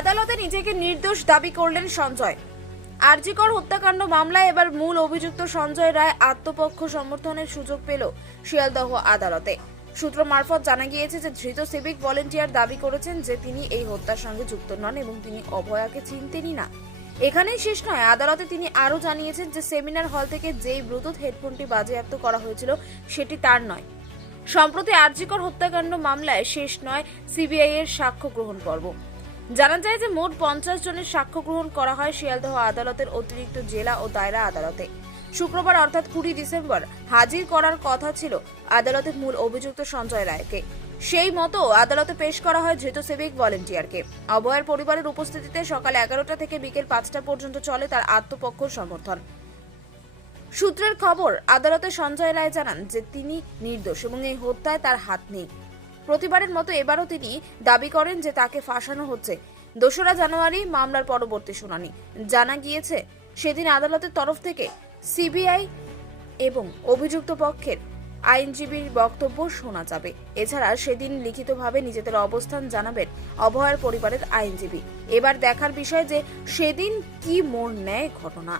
আদালতে নিজেকে নির্দোষ দাবি করলেন সঞ্জয়। আরজি কর হত্যাকাণ্ড মামলায় এবার মূল অভিযুক্ত সঞ্জয় রায় আত্মপক্ষ সমর্থনের সুযোগ পেল শিয়ালদহ আদালতে। সূত্র মারফত জানা গিয়েছে যে ধৃত সিভিক ভলেন্টিয়ার দাবি করেছেন যে তিনি এই হত্যার সঙ্গে যুক্ত নন এবং তিনি অভয়াকে চিনতেনই না। এখানেই শেষ নয়, আদালতে তিনি আরও জানিয়েছেন যে সেমিনার হল থেকে যেই ব্লুটুথ হেডফোনটি বাজেয়াপ্ত করা হয়েছিল সেটি তার নয়। সম্প্রতি আরজি কর হত্যাকাণ্ড মামলায় শেষ নয় সিবিআই এর সাক্ষ্য গ্রহণ পর্ব। জানা যায় যে মোট 50 জনের সাক্ষ্য গ্রহণ করা হয় শিয়ালদহ আদালতের অতিরিক্ত জেলা ও দায়রা আদালতে। শুক্রবার অর্থাৎ 20 ডিসেম্বর হাজির করার কথা ছিল আদালতের মূল অভিযুক্ত সঞ্জয় রায়কে। সেই মতো আদালতে পেশ করা হয় ধৃত সিভিক ভলেন্টিয়ারকে। অভয়ের পরিবারের উপস্থিতিতে সকাল 11টা থেকে বিকেল 5টা পর্যন্ত চলে তার আত্মপক্ষ সমর্থন। সূত্রের খবর, আদালতে সঞ্জয় রায় জানান যে তিনি নির্দোষ এবং এই হত্যায় তার হাত নেই। প্রতিবারের মতো এবারও তিনি দাবি করেন যে তাকে ফাঁসানো হচ্ছে। 2রা জানুয়ারি মামলার পরবর্তী শুনানি। জানা গিয়েছে সেদিন আদালতের তরফ থেকে সিবিআই এবং অভিযুক্ত পক্ষের আইনজীবীর বক্তব্য শোনা যাবে। এছাড়া সেদিন লিখিতভাবে নিজেদের অবস্থান জানাবেন অভয়ার পরিবারের আইনজীবী। এবার দেখার বিষয় যে সেদিন কি মোড় নেয় ঘটনা।